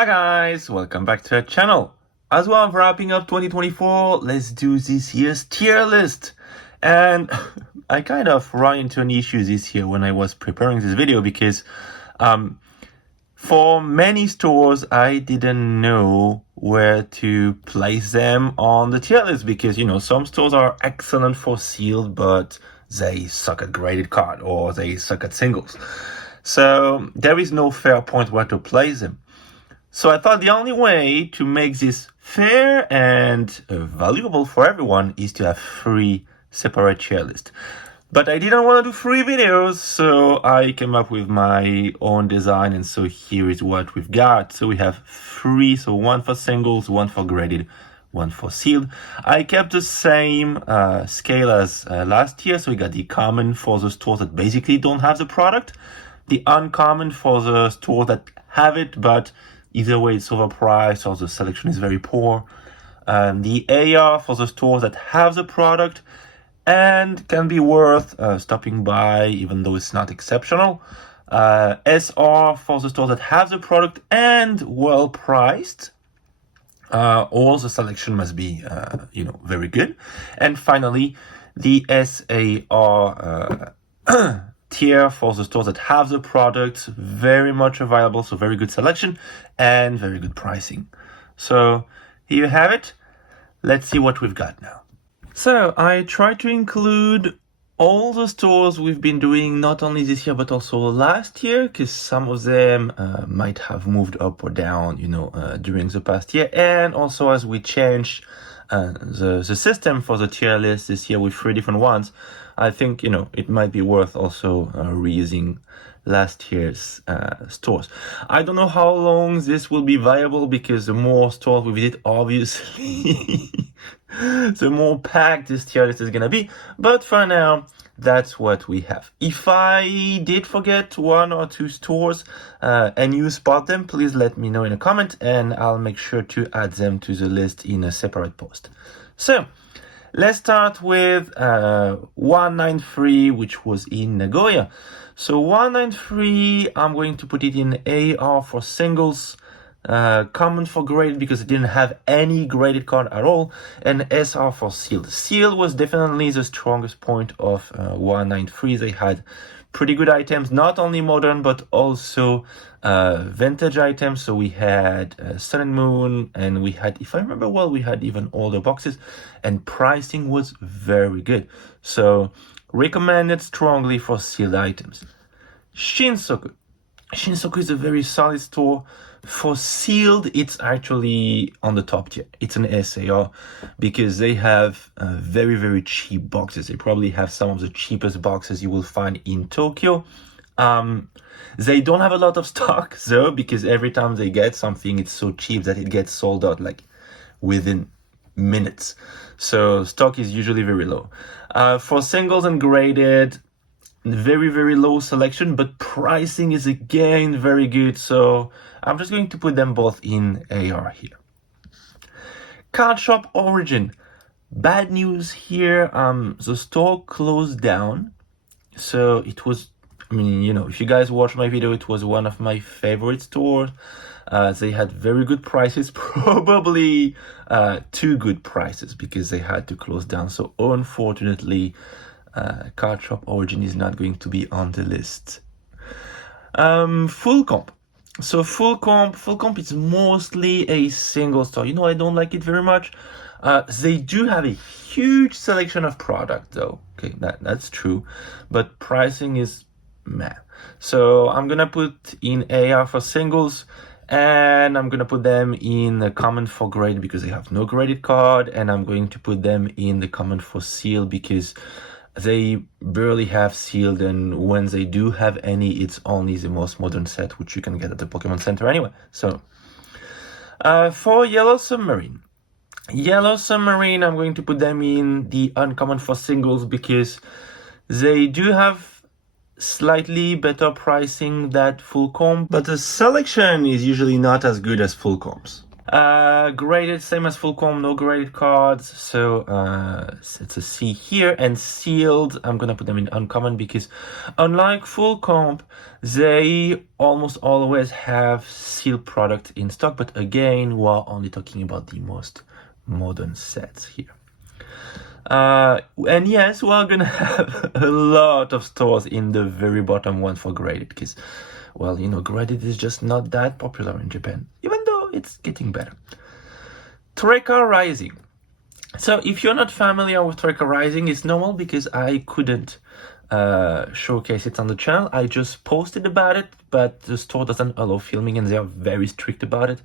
Hi guys, welcome back to our channel. As well as wrapping up 2024, let's do this year's tier list. And I kind of ran into an issue this year when I was preparing this video because for many stores, I didn't know where to place them on the tier list because, some stores are excellent for sealed, but they suck at graded card or they suck at singles. So there is no fair point where to place them. So I thought the only way to make this fair and valuable for everyone is to have 3 separate tier lists. But I didn't want to do 3 videos, so I came up with my own design, and so here is what we've got. So we have 3, so 1 for singles, 1 for graded, 1 for sealed. I kept the same scale as last year, so we got the common for the stores that basically don't have the product, the uncommon for the stores that have it, but either way it's overpriced or the selection is very poor. The AR for the stores that have the product and can be worth stopping by even though it's not exceptional. SR for the stores that have the product and well priced. All the selection must be, very good. And finally, the SAR tier for the stores that have the product, very much available, so very good selection and very good pricing. So here you have it. Let's see what we've got now. So I tried to include all the stores we've been doing, not only this year but also last year, because some of them might have moved up or down, during the past year. And also as we changed the system for the tier list this year with 3 different ones, I think, it might be worth also reusing last year's stores. I don't know how long this will be viable because the more stores we visit, obviously, the more packed this tier list is going to be. But for now, that's what we have. If I did forget 1 or 2 stores and you spot them, please let me know in a comment and I'll make sure to add them to the list in a separate post. So let's start with 193, which was in Nagoya. So 193, I'm going to put it in AR for singles, common for graded because it didn't have any graded card at all, and SR for sealed. Sealed was definitely the strongest point of 193. They had pretty good items, not only modern but also vintage items. So we had Sun and Moon, and we had, if I remember well, we had even older boxes, and pricing was very good. So recommended strongly for sealed items. Shinsoku. Shinsoku is a very solid store. For sealed, it's actually on the top tier. It's an SAR because they have very, very cheap boxes. They probably have some of the cheapest boxes you will find in Tokyo. They don't have a lot of stock though, because every time they get something, it's so cheap that it gets sold out like within minutes. So stock is usually very low. For singles and graded, very, very low selection, but pricing is again very good. So I'm just going to put them both in AR here. Card Shop Origin. Bad news here. The store closed down. So it was, if you guys watch my video, it was one of my favorite stores. They had very good prices, probably too good prices because they had to close down. So unfortunately, Card Shop Origin is not going to be on the list. Full Comp. So Full Comp is mostly a single store. I don't like it very much. They do have a huge selection of product though. Okay, that's true. But pricing is meh. So I'm gonna put in AR for singles, and I'm gonna put them in the common for grade because they have no graded card, and I'm going to put them in the common for seal because they barely have sealed, and when they do have any, it's only the most modern set, which you can get at the Pokemon Center anyway. So for Yellow Submarine, I'm going to put them in the uncommon for singles because they do have slightly better pricing than Full Comp, but the selection is usually not as good as Full Comps. Graded, same as full comp, no graded cards. So it's a C here. And sealed, I'm gonna put them in uncommon because unlike full comp, they almost always have sealed product in stock. But again, we're only talking about the most modern sets here. And yes, we're gonna have a lot of stores in the very bottom one for graded because, well, you know, graded is just not that popular in Japan, even though it's getting better. Toreca Rising. So if you're not familiar with Toreca Rising, it's normal because I couldn't showcase it on the channel. I just posted about it, but the store doesn't allow filming and they are very strict about it.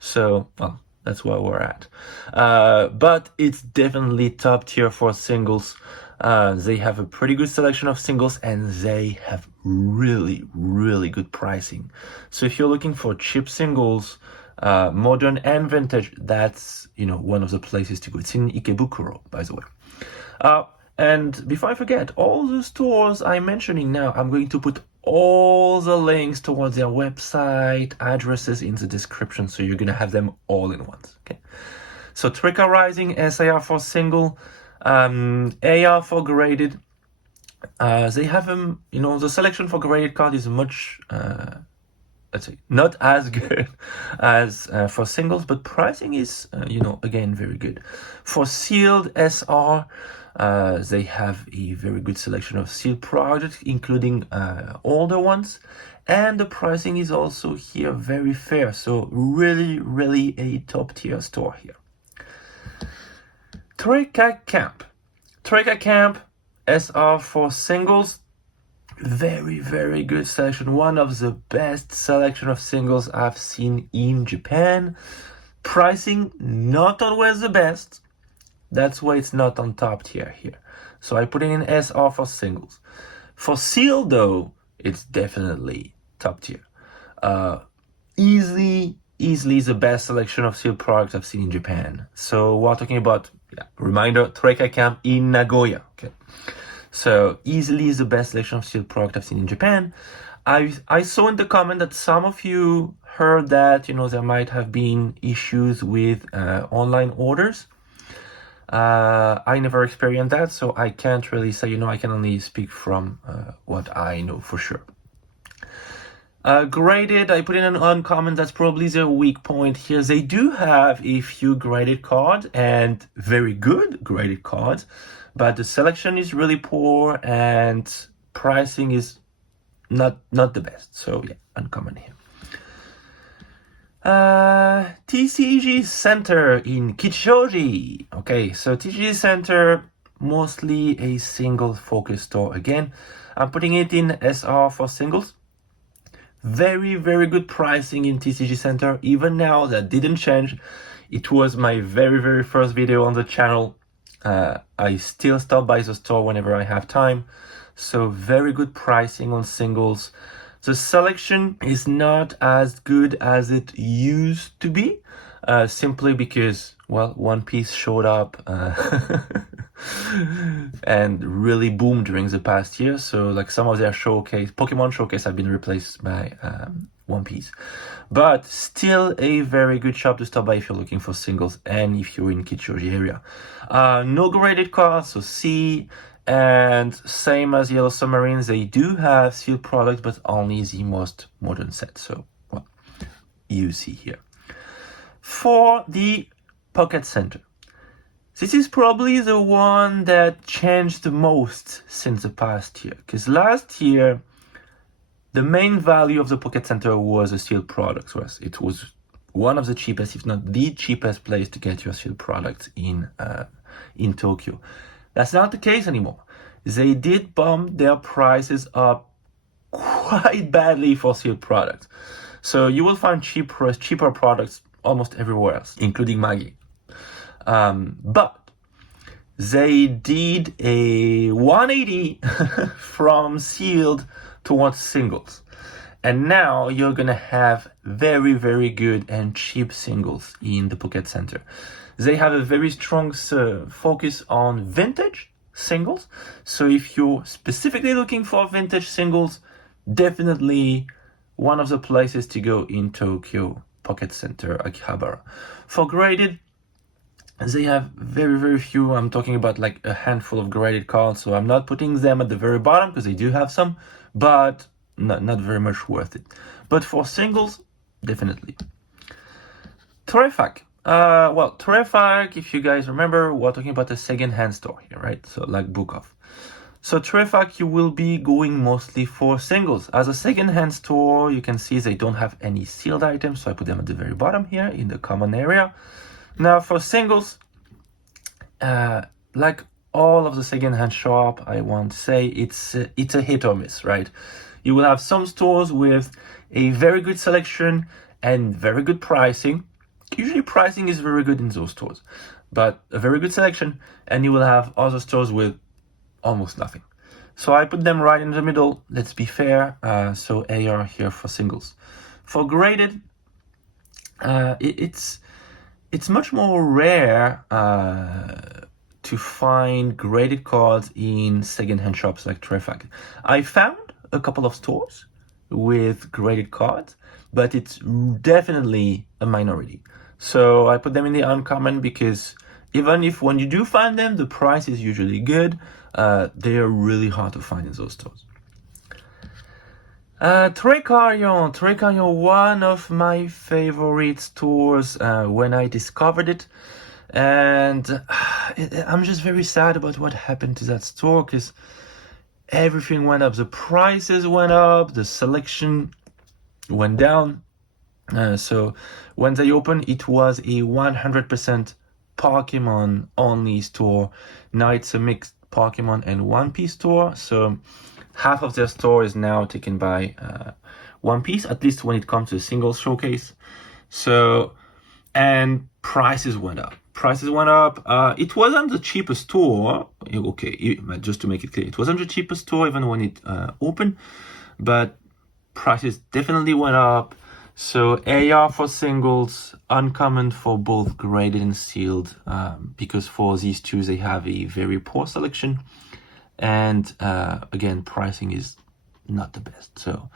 So, well, that's where we're at. But it's definitely top tier for singles. They have a pretty good selection of singles and they have really, really good pricing. So if you're looking for cheap singles, modern and vintage, that's, you know, one of the places to go. It's in Ikebukuro, by the way. And before I forget, all the stores I'm mentioning now, I'm going to put all the links towards their website, addresses in the description, so you're gonna have them all in once. Okay. So Toreca Rising, SAR for single, AR for graded. They have you know, the selection for graded card is much, let's say, not as good as for singles, but pricing is, you know, again, very good. For sealed SR, they have a very good selection of sealed products, including older ones, and the pricing is also here very fair. So really, really a top tier store here. Toreca Camp. Toreca Camp SR for singles. Very, very good selection. One of the best selection of singles I've seen in Japan. Pricing not always the best. That's why it's not on top tier here. So I put it in SR for singles. For sealed though, it's definitely top tier. Easily the best selection of sealed products I've seen in Japan. So we're talking about, reminder, Toreca Camp in Nagoya. Okay. So easily the best selection of sealed product I've seen in Japan. I saw in the comment that some of you heard that, you know, there might have been issues with online orders. I never experienced that, so I can't really say, you know, I can only speak from what I know for sure. Graded, I put in an uncommon, that's probably the weak point here. They do have a few graded cards and very good graded cards, but the selection is really poor and pricing is not the best. So yeah, uncommon here. TCG Center in Kichoji. Okay, so TCG Center, mostly a single focus store again. I'm putting it in SR for singles. Very, very good pricing in TCG Center. Even now, that didn't change. It was my very, very first video on the channel. I still stop by the store whenever I have time. So very good pricing on singles. The selection is not as good as it used to be, simply because, well, One Piece showed up and really boomed during the past year. So like some of their Pokemon showcase have been replaced by One Piece. But still a very good shop to stop by if you're looking for singles and if you're in Kichoji area. No graded cards, so C. And same as Yellow Submarine, they do have sealed products, but only the most modern set. So, well, you see here. For the Pocket Center, this is probably the one that changed the most since the past year. Because last year, the main value of the Pocket Center was the sealed products. It was one of the cheapest, if not the cheapest place to get your sealed products in Tokyo. That's not the case anymore. They did bump their prices up quite badly for sealed products. So you will find cheaper products almost everywhere else, including Maggi. But they did a 180 from sealed towards singles. And now you're gonna have very, very good and cheap singles in the Pocket Center. They have a very strong focus on vintage singles. So if you're specifically looking for vintage singles, definitely one of the places to go in Tokyo, Pocket Center, Akihabara. For graded, they have very few. I'm talking about like a handful of graded cards, so I'm not putting them at the very bottom because they do have some, but not very much worth it. But for singles, definitely. Torefac. Well, Torefac, if you guys remember, we're talking about a second-hand store here, right? So like Book Off. So Torefac, you will be going mostly for singles. As a second-hand store, you can see they don't have any sealed items, so I put them at the very bottom here in the common area. Now for singles, like all of the second-hand shop, I want to say it's a hit or miss, right? You will have some stores with a very good selection and very good pricing. Usually pricing is very good in those stores, but a very good selection, and you will have other stores with almost nothing. So I put them right in the middle, let's be fair. So AR here for singles. For graded, it's much more rare to find graded cards in second-hand shops like Torefac. I found a couple of stores with graded cards, but it's definitely a minority. So I put them in the uncommon because even if when you do find them, the price is usually good, they are really hard to find in those stores. Torecaru, one of my favorite stores when I discovered it. And I'm just very sad about what happened to that store because everything went up. The prices went up, the selection went down. So when they opened, it was a 100% Pokemon only store. Now it's a mixed Pokemon and One Piece store. So half of their store is now taken by One Piece, at least when it comes to the singles showcase. So, and prices went up. It wasn't the cheapest store. Okay, just to make it clear, it wasn't the cheapest store even when it opened, but prices definitely went up. So AR for singles, uncommon for both graded and sealed, because for these two they have a very poor selection, and again pricing is not the best. So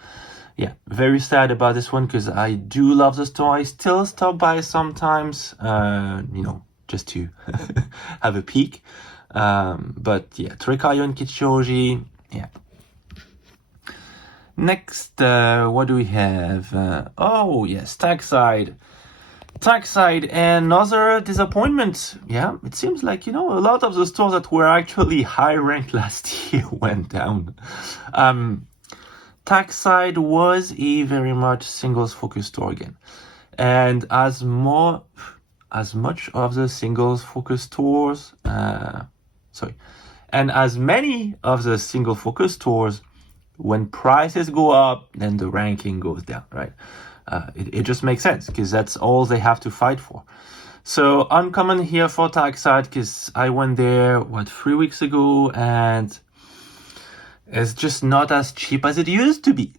yeah, very sad about this one because I do love the store. I still stop by sometimes, just to have a peek. But yeah, Torecaru and Kichoji, yeah. Next, what do we have? Oh yes, Tagside, another disappointment. Yeah, it seems like, a lot of the stores that were actually high ranked last year went down. Tagside was a very much singles focused store again, and as much of the singles focused stores, and as many of the single focused stores, when prices go up, then the ranking goes down, right? It just makes sense because that's all they have to fight for. So uncommon here for Tagside because I went there 3 weeks ago, and it's just not as cheap as it used to be.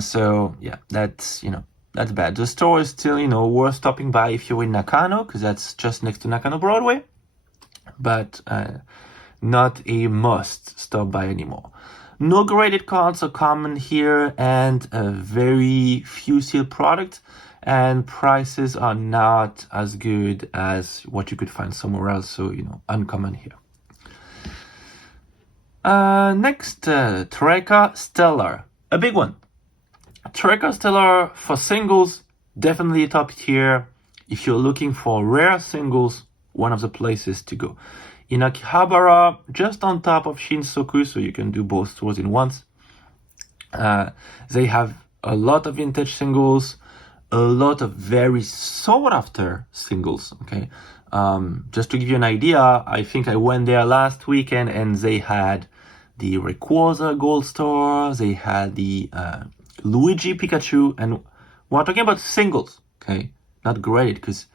So yeah, that's bad. The store is still worth stopping by if you're in Nakano because that's just next to Nakano Broadway, but not a must stop by anymore. No graded cards are common here, and very few sealed products, and prices are not as good as what you could find somewhere else. So, uncommon here. Next, Toreca Stellar, a big one. Toreca Stellar for singles, definitely top tier. If you're looking for rare singles, one of the places to go. In Akihabara, just on top of Shinsoku, so you can do both stores in once. They have a lot of vintage singles, a lot of very sought after singles, okay? Just to give you an idea, I think I went there last weekend and they had the Rayquaza Gold Star, they had the Luigi Pikachu, and we're talking about singles, okay? Not graded, because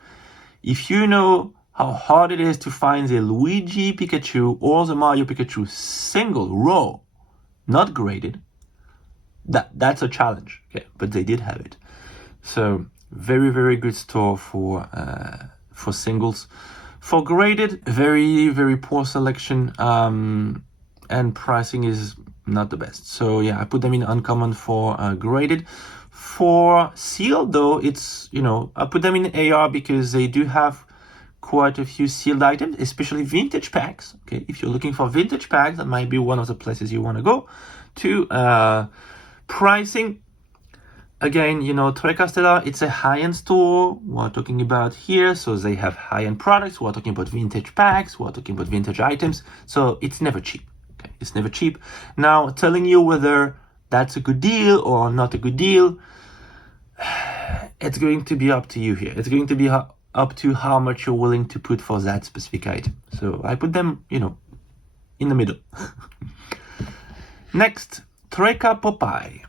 if you know how hard it is to find the Luigi Pikachu or the Mario Pikachu single raw, not graded, that's a challenge, okay? But they did have it. So very good store for singles. For graded, very poor selection, and pricing is not the best. So yeah, I put them in uncommon for graded. For sealed though, it's, I put them in AR because they do have quite a few sealed items, especially vintage packs. Okay, if you're looking for vintage packs, that might be one of the places you want to go to. Pricing, again, Toreca Stellar, it's a high-end store we're talking about here, so they have high-end products. We're talking about vintage packs, we're talking about vintage items, so it's never cheap. Okay, it's never cheap. Now, telling you whether that's a good deal or not a good deal, it's going to be up to you here. It's going to be up to how much you're willing to put for that specific item. So I put them, in the middle. Next, Toreca Popeye.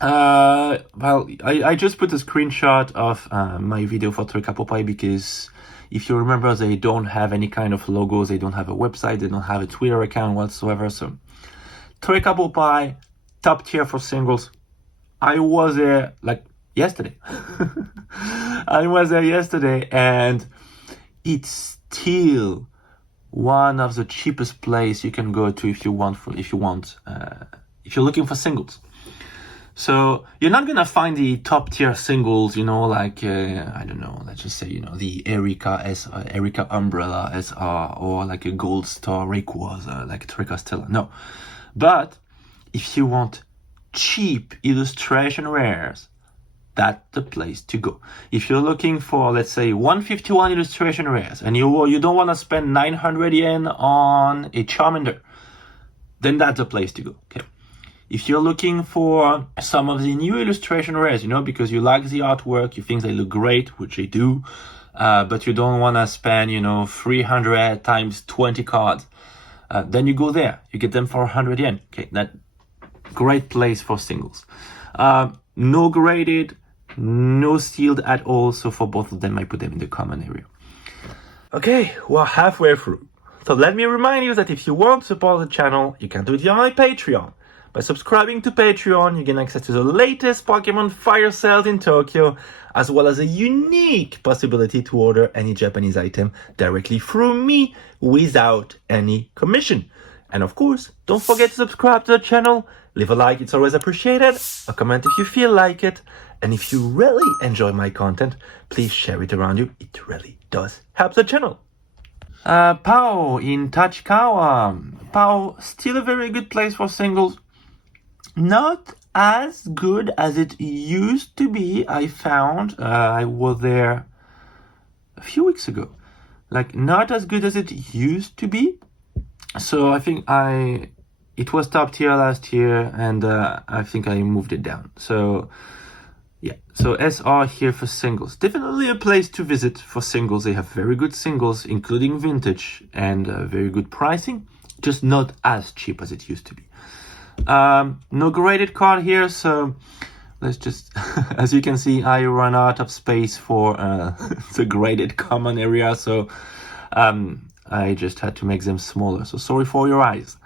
Well, I just put a screenshot of my video for Toreca Popeye because if you remember, they don't have any kind of logos, they don't have a website, they don't have a Twitter account whatsoever. So Toreca Popeye, top tier for singles. I was there like yesterday. I was there yesterday, and it's still one of the cheapest place you can go to if you're looking for singles. So you're not gonna find the top tier singles, like I don't know, let's just say the Erika Umbrella SR, or like a Gold Star Rayquaza, like Toreca Stellar. No, but if you want cheap illustration rares, that's the place to go. If you're looking for, let's say, 151 illustration rares, and you don't want to spend 900 yen on a Charmander, then that's the place to go. Okay. If you're looking for some of the new illustration rares, because you like the artwork, you think they look great, which they do, but you don't want to spend, 300 times 20 cards, then you go there. You get them for 100 yen. Okay, that great place for singles. No graded, no sealed at all. So for both of them, I put them in the common area. Okay, we're halfway through. So let me remind you that if you want to support the channel, you can do it via my Patreon. By subscribing to Patreon, you gain access to the latest Pokemon fire sales in Tokyo, as well as a unique possibility to order any Japanese item directly through me without any commission. And of course, don't forget to subscribe to the channel, leave a like, it's always appreciated, a comment if you feel like it, and if you really enjoy my content, please share it around you, it really does help the channel. Pao in Tachikawa. Pao, still a very good place for singles. Not as good as it used to be, I found. I was there a few weeks ago. Like, not as good as it used to be. So I think it was top tier last year, and I think I moved it down. So yeah, so SR here for singles. Definitely a place to visit for singles. They have very good singles, including vintage, and very good pricing. Just not as cheap as it used to be. No graded card here, so let's just, as you can see, I run out of space for the graded common area, so I just had to make them smaller, so sorry for your eyes.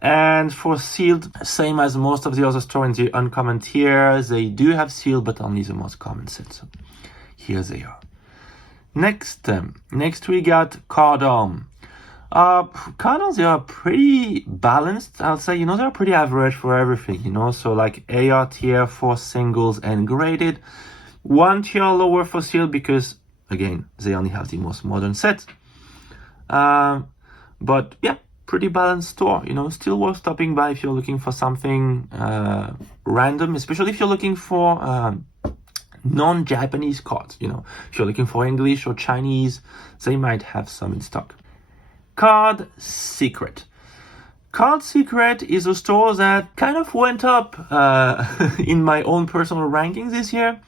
And for sealed, same as most of the other stores in the uncommon tier, they do have sealed, but only the most common set, so here they are. Next we got Cardom. Cardons, they are pretty balanced, I'll say, they're pretty average for everything, so like AR tier for singles and graded, 1 tier lower for sealed because, again, they only have the most modern set. But yeah, pretty balanced store, still worth stopping by if you're looking for something random, especially if you're looking for non-Japanese cards, if you're looking for English or Chinese, they might have some in stock. Card Secret. Card Secret is a store that kind of went up in my own personal rankings this year.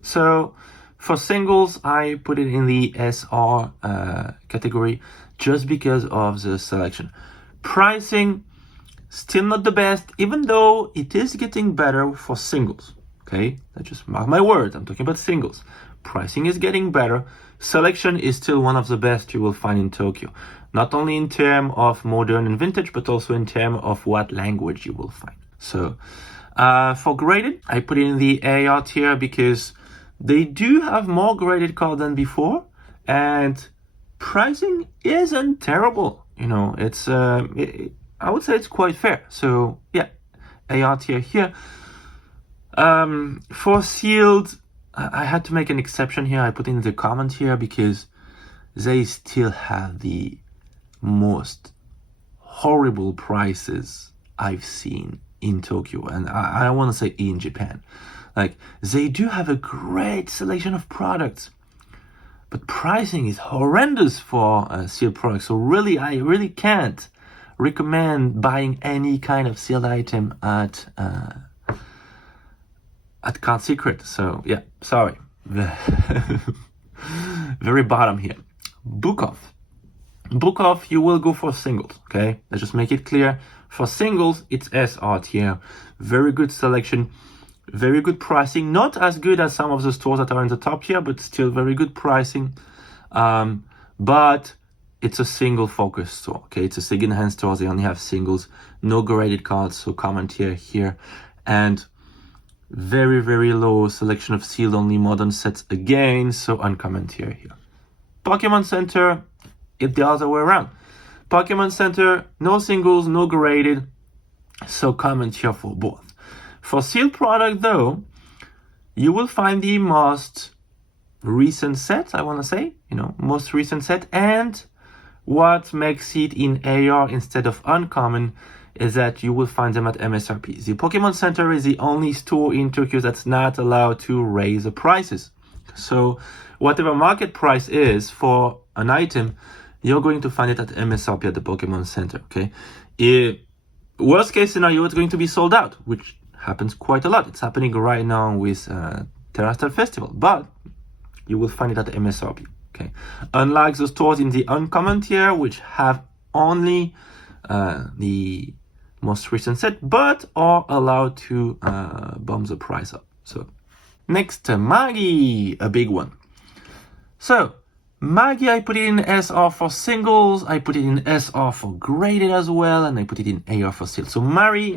So for singles, I put it in the SR category just because of the selection. Pricing, still not the best, even though it is getting better for singles. Okay, let's just mark my words, I'm talking about singles. Pricing is getting better. Selection is still one of the best you will find in Tokyo. Not only in terms of modern and vintage, but also in terms of what language you will find. So for graded, I put it in the AR tier because they do have more graded cards than before, and pricing isn't terrible. It's I would say it's quite fair. So yeah, AR tier here. For sealed, I had to make an exception here. I put in the comment here because they still have the most horrible prices I've seen in Tokyo, and I want to say in Japan. Like, they do have a great selection of products, but pricing is horrendous for sealed products. So really, I really can't recommend buying any kind of sealed item at Card Secret. So yeah, sorry. Very bottom here. Book off, you will go for singles, okay? Let's just make it clear. For singles, it's SR tier. Very good selection, very good pricing. Not as good as some of the stores that are in the top here, but still very good pricing. But it's a single focus store, okay? It's a second-hand store. They only have singles, no graded cards, so common tier here. And very, very low selection of sealed-only modern sets again, so uncommon tier here. Pokemon Center, it's the other way around. Pokemon Center, no singles, no graded, so common tier for both. For sealed product though, you will find the most recent set, I want to say, most recent set. And what makes it in AR instead of uncommon is that you will find them at MSRP. The Pokemon Center is the only store in Tokyo that's not allowed to raise the prices. So whatever market price is for an item, you're going to find it at MSRP at the Pokemon Center, okay? Worst case scenario, it's going to be sold out, which happens quite a lot. It's happening right now with Terastal Festival, but you will find it at MSRP, okay? Unlike the stores in the uncommon tier, which have only the most recent set, but are allowed to bump the price up. So next, Magi, a big one. So Magi, I put it in SR for singles, I put it in SR for graded as well, and I put it in AR for sealed. So Magi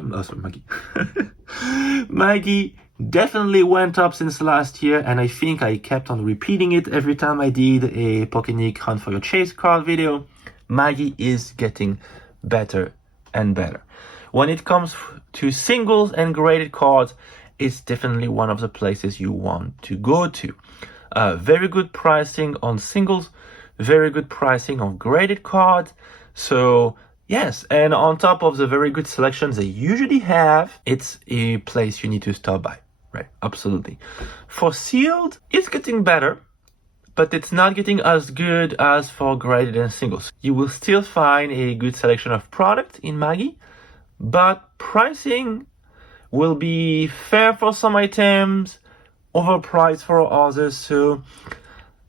definitely went up since last year, and I think I kept on repeating it every time I did a Pokénic Hunt for Your Chase card video. Magi is getting better and better. When it comes to singles and graded cards, it's definitely one of the places you want to go to. Very good pricing on singles, very good pricing on graded cards. So yes, and on top of the very good selections they usually have, it's a place you need to stop by, right? Absolutely. For sealed, it's getting better, but it's not getting as good as for graded and singles. You will still find a good selection of product in Magi, but pricing will be fair for some items, overpriced for others. So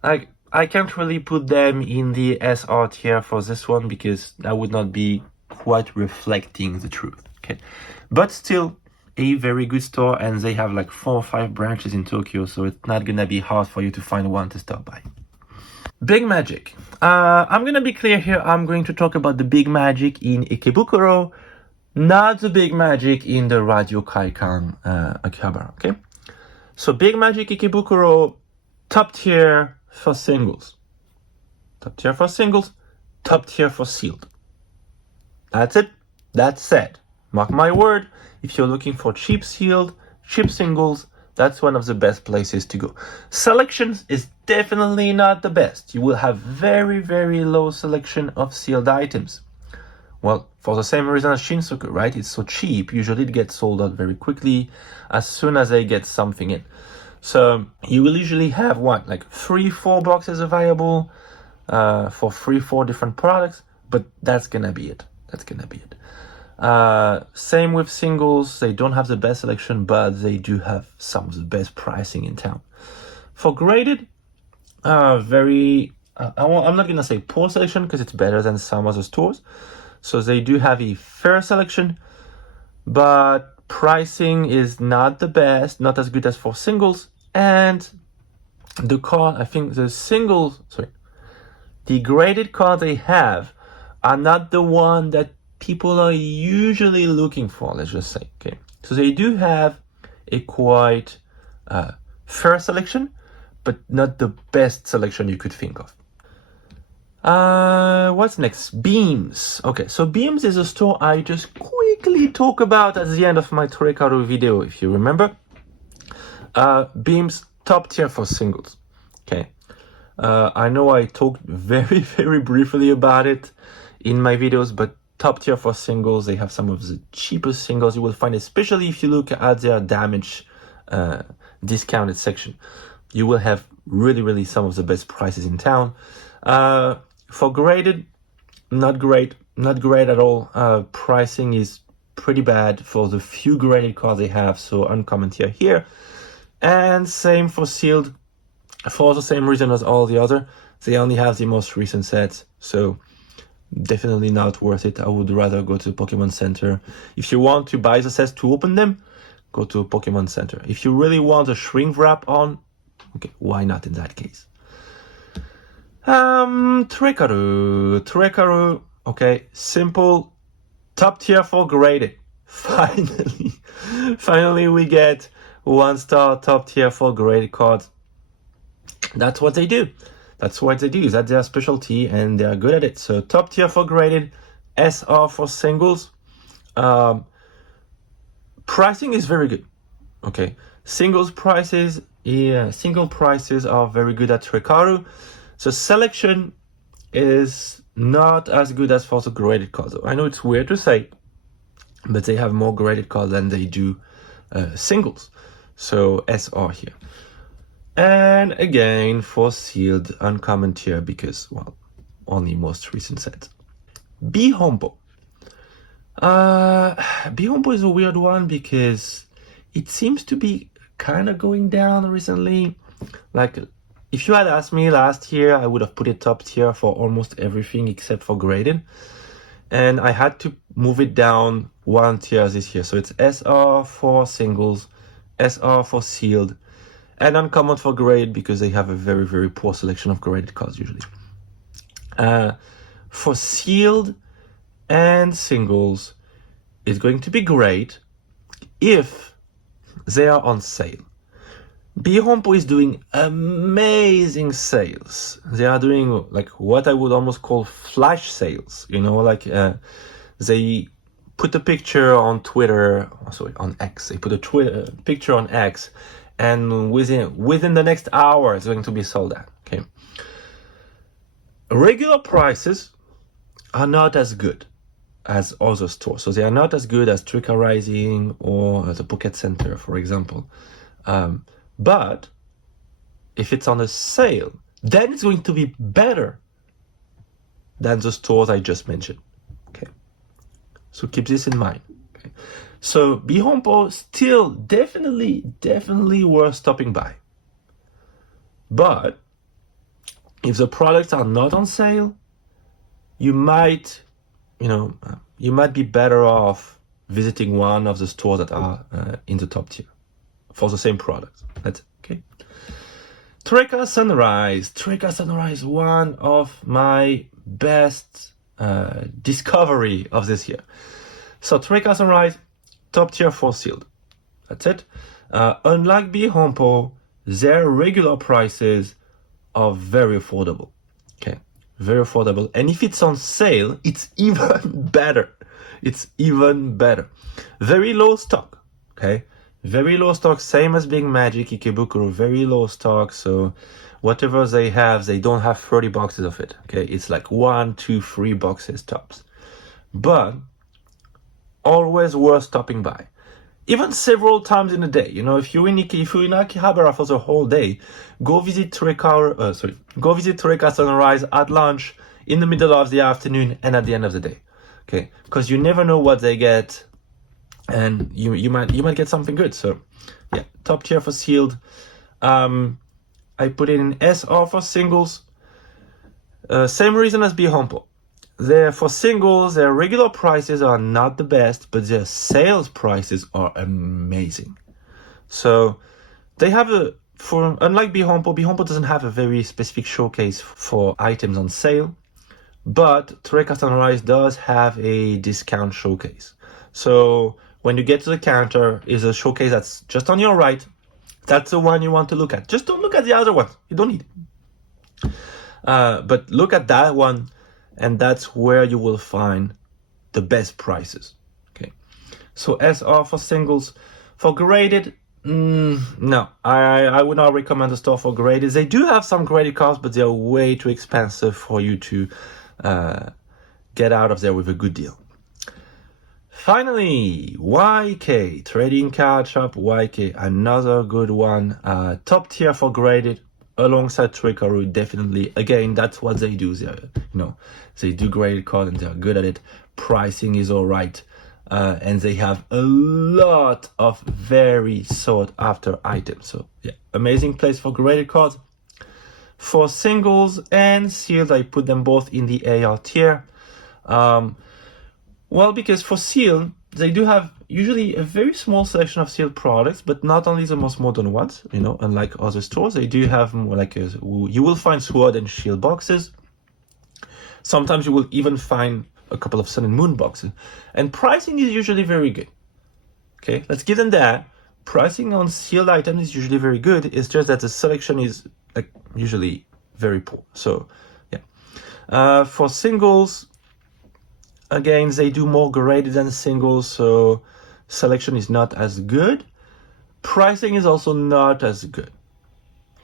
I can't really put them in the SR tier for this one because that would not be quite reflecting the truth, okay? But still a very good store, and they have like 4 or 5 branches in Tokyo, so it's not gonna be hard for you to find one to stop by. Big Magic. I'm gonna be clear here. I'm going to talk about the Big Magic in Ikebukuro, not the Big Magic in the Radio Kaikan Akihabara, okay? So Big Magic Ikebukuro, top tier for singles. Top tier for singles, top tier for sealed. That's it. That's said. Mark my word, if you're looking for cheap sealed, cheap singles, that's one of the best places to go. Selections is definitely not the best. You will have very, very low selection of sealed items. Well, for the same reason as Shinsoku, right? It's so cheap, usually it gets sold out very quickly as soon as they get something in. So you will usually have what, like 3-4 boxes available for 3-4 different products, but that's gonna be it. Same with singles. They don't have the best selection, but they do have some of the best pricing in town. For graded, I'm not gonna say poor selection because it's better than some other stores. So they do have a fair selection, but pricing is not the best, not as good as for singles. And the card, I think the graded cards they have are not the one that people are usually looking for, let's just say, okay? So they do have a quite fair selection, but not the best selection you could think of. What's next? Beams. Okay, so Beams is a store I just quickly talk about at the end of my Torecaru video, if you remember. Beams, top tier for singles. Okay. I know I talked very, very briefly about it in my videos, but top tier for singles, they have some of the cheapest singles you will find, especially if you look at their damage discounted section. You will have really, really some of the best prices in town. For graded, not great at all. Pricing is pretty bad for the few graded cards they have, so uncommon tier here. And same for sealed, for the same reason as all the other. They only have the most recent sets, so definitely not worth it. I would rather go to the Pokemon Center. If you want to buy the sets to open them, go to a Pokemon Center. If you really want a shrink wrap on, okay, why not in that case? Torecaru, okay, simple, top tier for graded. Finally we get 1-star top tier for graded cards. That's what they do. That's their specialty, and they're good at it. So top tier for graded, SR for singles. Pricing is very good. Okay, single prices are very good at Torecaru. So selection is not as good as for the graded cards. I know it's weird to say, but they have more graded cards than they do singles. So SR here. And again, for sealed, uncommon tier because, well, only most recent sets. Bihompo. Bihompo is a weird one because it seems to be kind of going down recently. Like, if you had asked me last year, I would have put it top tier for almost everything except for graded. And I had to move it down 1 tier this year. So it's SR for singles, SR for sealed, and uncommon for grade because they have a very, very poor selection of graded cards usually. For sealed and singles, it's going to be great if they are on sale. Bihompo is doing amazing sales. They are doing like what I would almost call flash sales. You know, like they put a picture on Twitter, sorry, on X. They put a picture on X, and within the next hour, it's going to be sold out. Okay. Regular prices are not as good as other stores, so they are not as good as Toreca Rising or the Pocket Center, for example. But if it's on a sale, then it's going to be better than the stores I just mentioned. Okay, so keep this in mind. Okay, so Bihompo still definitely worth stopping by. But if the products are not on sale, you might be better off visiting one of the stores that are in the top tier for the same products. That's okay. Toreca Sunrise, one of my best discovery of this year. So Toreca Sunrise, top tier for sealed. That's it. Unlike Bihompo, their regular prices are very affordable. Okay, very affordable. And if it's on sale, it's even better. Very low stock. Okay. Very low stock, same as being Magic-Ikebukuro, very low stock. So whatever they have, they don't have 30 boxes of it. Okay, it's like 1, 2, 3 boxes tops. But always worth stopping by, even several times in a day. You know, if you're in Akihabara for the whole day, go visit Toreca Sunrise at lunch, in the middle of the afternoon, and at the end of the day. Okay, because you never know what they get. And you might get something good. So yeah, top tier for sealed. I put it in SR for singles. Same reason as Bihompo. For singles, their regular prices are not the best, but their sales prices are amazing. So they have unlike Bihompo doesn't have a very specific showcase for items on sale, but Toreca Sunrise does have a discount showcase. So when you get to the counter, is a showcase that's just on your right. That's the one you want to look at. Just don't look at the other ones. You don't need it. But look at that one, and that's where you will find the best prices. Okay. So SR for singles. For graded, No, I would not recommend the store for graded. They do have some graded cards, but they're way too expensive for you to get out of there with a good deal. Finally, YK, Trading Card Shop YK, another good one. Top tier for graded, alongside Torecaru, definitely. Again, that's what they do. They do graded cards and they're good at it. Pricing is all right. And they have a lot of very sought after items. So yeah, amazing place for graded cards. For singles and sealed, I put them both in the AR tier. Well, because for sealed, they do have usually a very small selection of sealed products, but not only the most modern ones, unlike other stores, they do have more you will find sword and shield boxes. Sometimes you will even find a couple of sun and moon boxes, and pricing is usually very good. Okay, let's give them that. Pricing on sealed items is usually very good. It's just that the selection is usually very poor. So yeah, for singles, again, they do more graded than singles, so selection is not as good. Pricing is also not as good.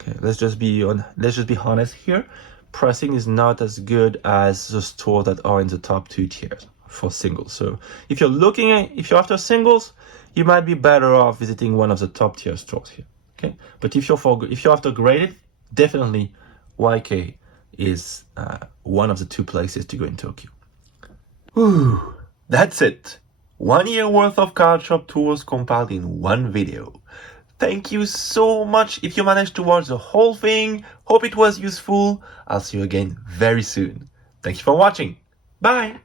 Okay, let's just be honest here. Pricing is not as good as the stores that are in the top 2 tiers for singles. So if you're after singles, you might be better off visiting one of the top tier stores here. Okay, but if you're after graded, definitely YK is one of the 2 places to go in Tokyo. Whew, that's it. 1 year worth of card shop tours compiled in one video. Thank you so much if you managed to watch the whole thing. Hope it was useful. I'll see you again very soon. Thank you for watching. Bye.